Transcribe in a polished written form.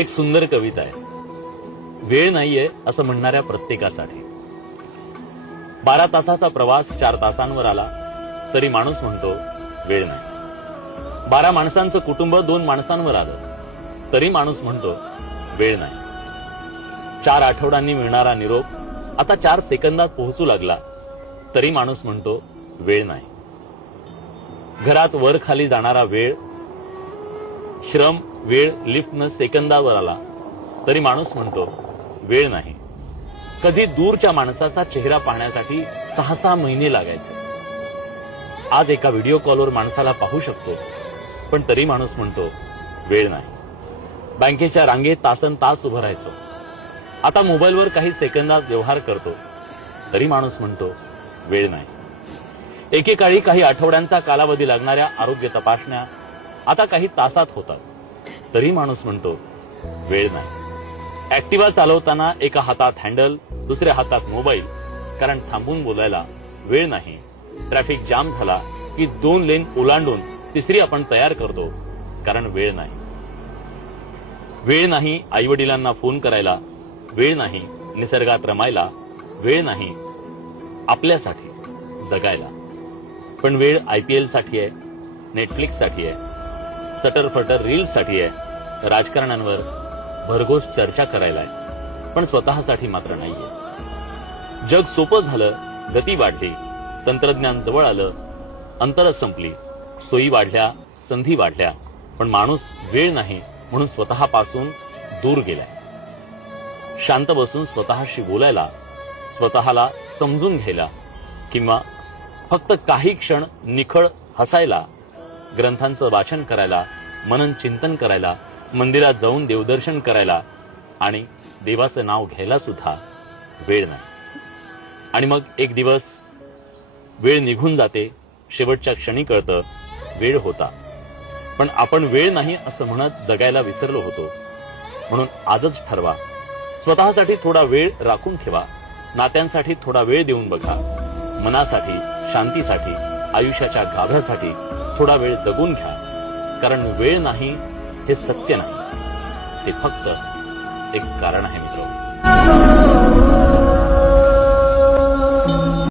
एक सुंदर कविता आहे, वेळ नाहीये असं म्हणणाऱ्या प्रत्येकासाठी. 12 तासाचा प्रवास 4 तासांवर आला तरी माणूस म्हणतो वेळ नाही. 12 माणसांचं कुटुंब 2 माणसांवर आलं तरी माणूस म्हणतो वेळ नाही. 4 आठवड्यांनी मिळणारा निरोप आता 4 सेकंदात पोहोचू लागला तरी माणूस म्हणतो वेळ नाही. घरात वर खाली जाणारा वेळ, श्रम, वेळ लिफ्टनं सेकंदावर आला तरी माणूस म्हणतो वेळ नाही. कधी दूरच्या माणसाचा चेहरा पाहण्यासाठी 6-6 महिने लागायचे. आज एका व्हिडिओ कॉलवर माणसाला पाहू शकतो, पण तरी माणूस म्हणतो वेळ नाही. बँकेच्या रांगेत तासनतास उभं राहायचो, आता मोबाईलवर काही सेकंदात व्यवहार करतो तरी माणूस म्हणतो वेळ नाही. एकेकाळी काही आठवड्यांचा कालावधी लागणाऱ्या आरोग्य तपासण्या आता काही तासात होतात तरी माणूस म्हणतो वेळ नाही. ऍक्टिव्हा चालवताना एका हातात हँडल, दुसऱ्या हातात मोबाईल, कारण थांबून बोलायला वेळ नाही. ट्रॅफिक जाम झाला की 2 लेन ओलांडून तिसरी आपण तयार करतो, कारण वेळ नाही. वेळ नाही आई वडिलांना फोन करायला, वेळ नाही निसर्गात रमायला, वेळ नाही आपल्यासाठी जगायला. पण वेळ IPL साठी आहे, नेटफ्लिक्स साठी आहे, सटरफटर रील्स साठी आहे, राजकारण्यांवर भरघोस चर्चा करायला आहे, पण स्वतःसाठी मात्र नाहीये. जग सोपं झालं, गती वाढली, तंत्रज्ञान जवळ आलं, अंतरं संपली, सोयी वाढल्या, संधी वाढल्या, पण माणूस वेळ नाही म्हणून स्वतःपासून दूर गेलाय. शांत बसून स्वतःशी बोलायला, स्वतःला समजून घ्यायला, किंवा फक्त काही क्षण निखळ हसायला, ग्रंथांचं वाचन करायला, मनन चिंतन करायला, मंदिरात जाऊन देवदर्शन करायला आणि देवाचं नाव घ्यायला सुद्धा वेळ नाही. आणि मग एक दिवस वेळ निघून जाते, शेवटच्या क्षणी कळतं वेळ होता. पण आपण वेळ नाही असं म्हणत जगायला विसरलो होतो. म्हणून आजच ठरवा, स्वतःसाठी थोडा वेळ राखून ठेवा, नात्यांसाठी थोडा वेळ देऊन बघा, मनासाठी, शांतीसाठी, आयुष्याच्या गाभ्यासाठी थोडा वेळ जगून घ्या. कारण वेळ नाही हे सत्य नाही, ते फक्त एक कारण आहे मित्र.